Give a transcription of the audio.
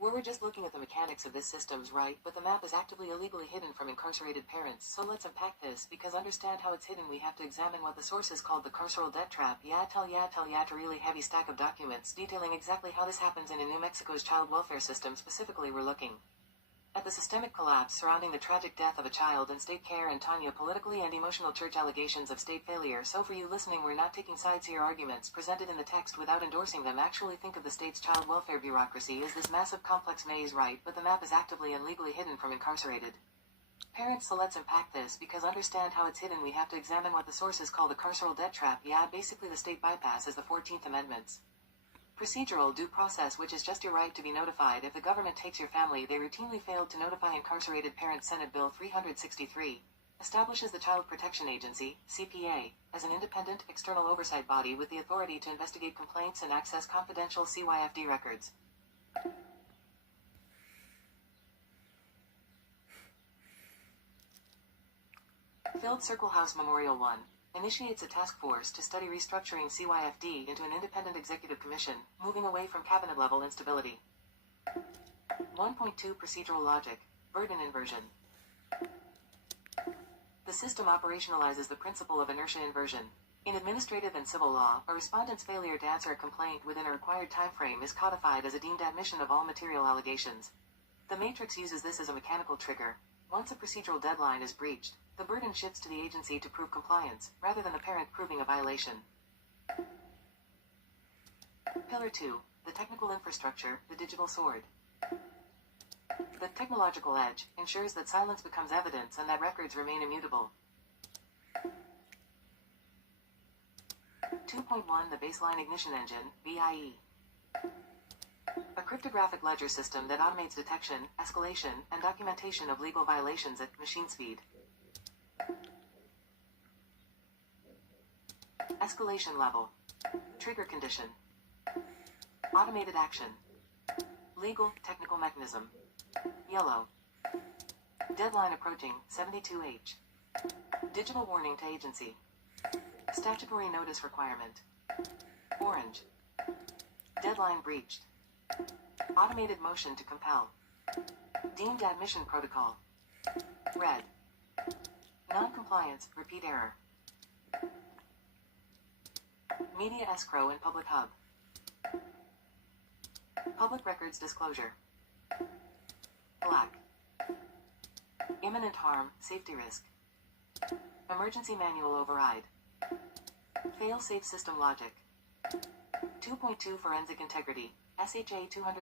We were just looking at the mechanics of this system's right, but the map is actively illegally hidden from incarcerated parents, so let's unpack this, because understand how it's hidden we have to examine what the source is called the carceral debt trap. Tell ya a really heavy stack of documents detailing exactly how this happens in New Mexico's child welfare system. Specifically, we're looking at the systemic collapse surrounding the tragic death of a child in state care and Tanya politically and emotional church allegations of state failure. So for you listening, we're not taking sides here. Arguments presented in the text without endorsing them. Actually think of the state's child welfare bureaucracy as this massive complex maze, right? But the map is actively and legally hidden from incarcerated parents. So let's unpack this, because understand how it's hidden we have to examine what the source is called the carceral debt trap. Basically the state bypasses the 14th Amendment's procedural due process, which is just your right to be notified if the government takes your family. They routinely failed to notify incarcerated parents. Senate Bill 363 establishes the Child Protection Agency, CPA, as an independent, external oversight body with the authority to investigate complaints and access confidential CYFD records. Filled Circle House Memorial 1 initiates a task force to study restructuring CYFD into an independent executive commission, moving away from cabinet-level instability. 1.2 Procedural logic, burden inversion. The system operationalizes the principle of inertia inversion. In administrative and civil law, a respondent's failure to answer a complaint within a required time frame is codified as a deemed admission of all material allegations. The matrix uses this as a mechanical trigger. Once a procedural deadline is breached, the burden shifts to the agency to prove compliance, rather than the parent proving a violation. Pillar 2. The technical infrastructure, the digital sword. The technological edge ensures that silence becomes evidence and that records remain immutable. 2.1 The baseline ignition engine, BIE. A cryptographic ledger system that automates detection, escalation, and documentation of legal violations at machine speed. Escalation level. Trigger condition. Automated action. Legal, technical mechanism. Yellow. Deadline approaching, 72H. Digital warning to agency. Statutory notice requirement. Orange. Deadline breached. Automated motion to compel. Deemed admission protocol. Red. Non-compliance, repeat error. Media escrow and public hub. Public records disclosure. Black. Imminent harm, safety risk. Emergency manual override. Fail-safe system logic. 2.2 Forensic integrity, SHA